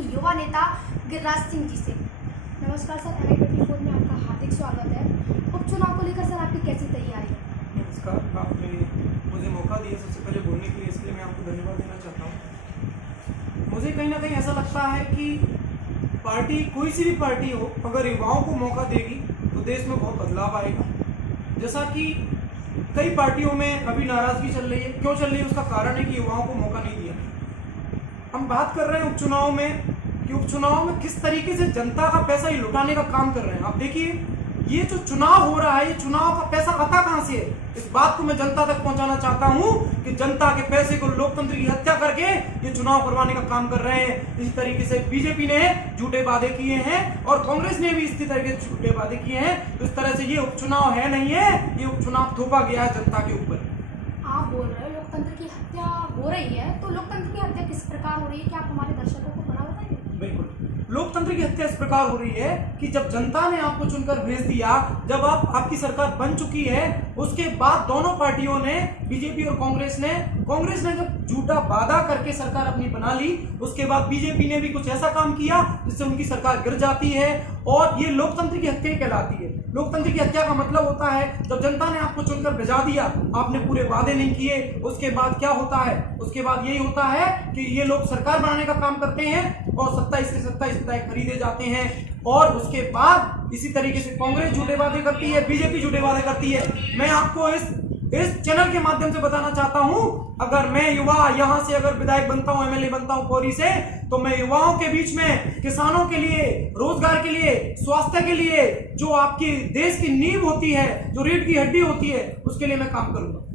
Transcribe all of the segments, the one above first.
के युवा नेता गिरिराज सिंह जी से। नमस्कार सर, NI24 में आपका हार्दिक स्वागत है। उपचुनाव को लेकर सर आपकी कैसी तैयारी है? नमस्कार, आपने मुझे मौका दिया सबसे पहले बोलने के लिए, इसके लिए मैं आपको धन्यवाद देना चाहता हूँ। मुझे कहीं ना कहीं ऐसा लगता है कि पार्टी, कोई सी भी पार्टी हो, अगर युवाओं को मौका देगी तो देश में बहुत बदलाव आएगा। जैसा कि कई पार्टियों में अभी नाराजगी चल रही है, क्यों चल रही है उसका कारण है कि युवाओं को मौका नहीं दिया। हम बात कर रहे हैं उपचुनाव में कि उपचुनाव में किस तरीके से जनता का पैसा ये लुटाने का काम कर रहे हैं। आप देखिए, ये जो चुनाव हो रहा है, ये चुनाव का पैसा आता कहां से है? इस बात को मैं जनता तक पहुंचाना चाहता हूं कि जनता के पैसे को लोकतंत्र की हत्या करके ये चुनाव करवाने का काम कर रहे हैं। इसी तरीके से बीजेपी ने झूठे वादे किए हैं और कांग्रेस ने भी इसी तरीके से झूठे वादे किए हैं। तो इस तरह से ये उपचुनाव है नहीं है, ये उपचुनाव थोपा गया है जनता के ऊपर। आप बोल रहे हो लोकतंत्र की हत्या हो रही है, तो लोकतंत्र की हत्या किस प्रकार हो रही है, क्या आप हमारे दर्शकों को बता बताएंगे? बिल्कुल, लोकतंत्र की हत्या इस प्रकार हो रही है कि जब जनता ने आपको चुनकर भेज दिया, जब आपकी सरकार बन चुकी है, उसके बाद दोनों पार्टियों ने, बीजेपी और कांग्रेस ने जब झूठा वादा करके सरकार अपनी बना ली, उसके बाद बीजेपी ने भी कुछ ऐसा काम किया जिससे उनकी सरकार गिर जाती है और ये लोकतंत्र की हत्या कहलाती है। लोकतंत्र की हत्या का मतलब होता है जब जनता ने आपको चुनकर भेजा दिया, आपने पूरे वादे नहीं किए, उसके बाद क्या होता है? उसके बाद यही होता है कि ये लोग सरकार बनाने का काम करते हैं और 27 के 27 विधायक खरीदे जाते हैं और उसके बाद इसी तरीके से कांग्रेस झूठे वादे करती है, बीजेपी झूठे वादे करती है। मैं आपको इस चैनल के माध्यम से बताना चाहता हूं, अगर मैं युवा यहां से अगर विधायक बनता हूं, MLA बनता हूं पौरी से, तो मैं युवाओं के बीच में किसानों के लिए, रोजगार के लिए, स्वास्थ्य के लिए, जो आपकी देश की नींव होती है, जो रीढ़ की हड्डी होती है, उसके लिए मैं काम करूंगा।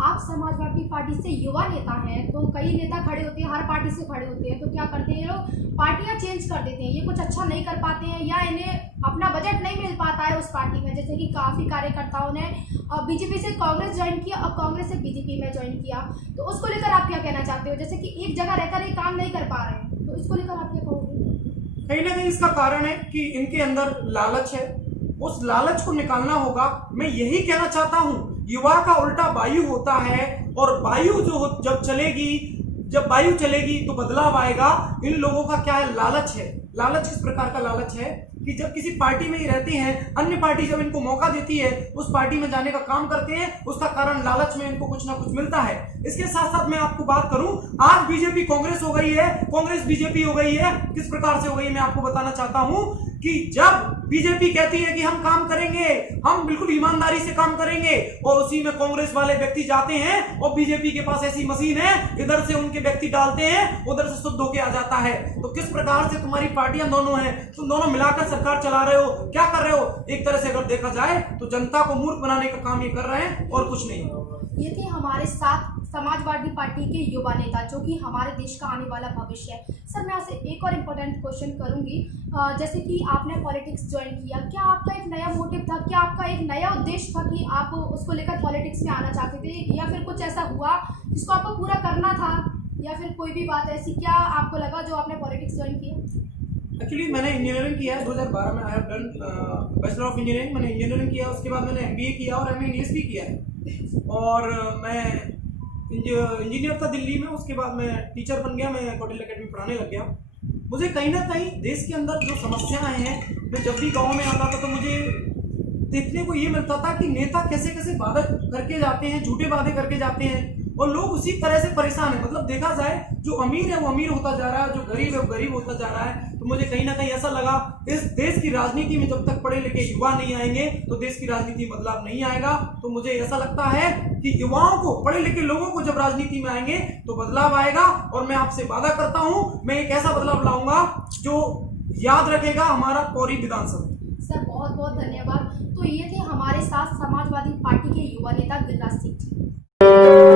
आप समाजवादी पार्टी से युवा नेता हैं, तो कई नेता खड़े होते हैं, हर पार्टी से खड़े होते हैं, तो क्या करते हैं लोग? पार्टियां चेंज कर देते हैं। ये कुछ अच्छा नहीं कर पाते हैं या इन्हें अपना बजट नहीं मिल पाता है उस पार्टी में। जैसे कि काफ़ी कार्यकर्ताओं ने बीजेपी से कांग्रेस ज्वाइन किया और कांग्रेस से बीजेपी में ज्वाइन किया, तो उसको लेकर आप क्या कहना चाहते हो? जैसे कि एक जगह रहकर ये काम नहीं कर पा रहे हैं, तो इसको लेकर आप क्या कहोगे? कहीं ना कहीं इसका कारण है कि इनके अंदर लालच है, उस लालच को निकालना होगा। मैं यही कहना चाहता हूं, युवा का उल्टा वायु होता है और वायु जब वायु चलेगी तो बदलाव आएगा। इन लोगों का क्या है? लालच है। लालच किस प्रकार का लालच है कि जब किसी पार्टी में ही रहते हैं, अन्य पार्टी जब इनको मौका देती है, उस पार्टी में जाने का काम करते हैं, उसका कारण लालच में इनको कुछ ना कुछ मिलता है। इसके साथ साथ मैं आपको बात करूं, आज बीजेपी कांग्रेस हो गई है, कांग्रेस बीजेपी हो गई है। किस प्रकार से हो गई है मैं आपको बताना चाहता हूं कि जब बीजेपी कहती है कि हम काम करेंगे, हम बिल्कुल ईमानदारी से काम करेंगे, और उसी में कांग्रेस वाले व्यक्ति जाते हैं और बीजेपी के पास ऐसी मशीन है, इधर से उनके व्यक्ति डालते हैं, उधर से शुद्ध होके आ जाता है। तो किस प्रकार से तुम्हारी पार्टियां दोनों हैं, तुम दोनों मिलाकर सरकार चला रहे हो, क्या कर रहे हो? एक तरह से अगर देखा जाए तो जनता को मूर्ख बनाने का काम ये कर रहे हैं और कुछ नहीं। ये थे हमारे साथ समाजवादी पार्टी के युवा नेता, जो कि हमारे देश का आने वाला भविष्य है। सर, मैं आपसे एक और इम्पोर्टेंट क्वेश्चन करूंगी। जैसे कि आपने पॉलिटिक्स ज्वाइन किया, क्या आपका एक नया मोटिव था, क्या आपका एक नया उद्देश्य था कि आप उसको लेकर पॉलिटिक्स में आना चाहते थे, या फिर कुछ ऐसा हुआ जिसको आपको पूरा करना था, या फिर कोई भी बात ऐसी क्या आपको लगा जो आपने पॉलिटिक्स ज्वाइन किया? एक्चुअली मैंने इंजीनियरिंग किया है 2012 में। I have done bachelor of engineering. मैंने इंजीनियरिंग किया, उसके बाद मैंने MBA किया और MA इंग्लिश भी किया है, और मैं इंजीनियर था दिल्ली में। उसके बाद मैं टीचर बन गया, मैं कौटिल्य अकेडमी पढ़ाने लग गया। मुझे कहीं ना कहीं देश के अंदर जो समस्याएं हैं, मैं जब भी गाँव में आता था तो मुझे देखने को ये मिलता था कि नेता कैसे कैसे वादा करके जाते हैं, झूठे वादे करके जाते हैं, और लोग उसी तरह से परेशान है। मतलब देखा जाए, जो अमीर है वो अमीर होता जा रहा है, जो गरीब है वो गरीब होता जा रहा है। तो मुझे कहीं ना कहीं ऐसा लगा, इस देश की राजनीति में जब तक पढ़े लिखे युवा नहीं आएंगे तो देश की राजनीति में बदलाव नहीं आएगा। तो मुझे ऐसा लगता है कि युवाओं को, पढ़े लिखे लोगों को जब राजनीति में आएंगे तो बदलाव आएगा, और मैं आपसे वादा करता हूं, मैं एक ऐसा बदलाव लाऊंगा जो याद रखेगा हमारा पौरी विधानसभा। सर, बहुत बहुत धन्यवाद। तो ये थे हमारे साथ समाजवादी पार्टी के युवा नेता गिरिराज सिंह जी।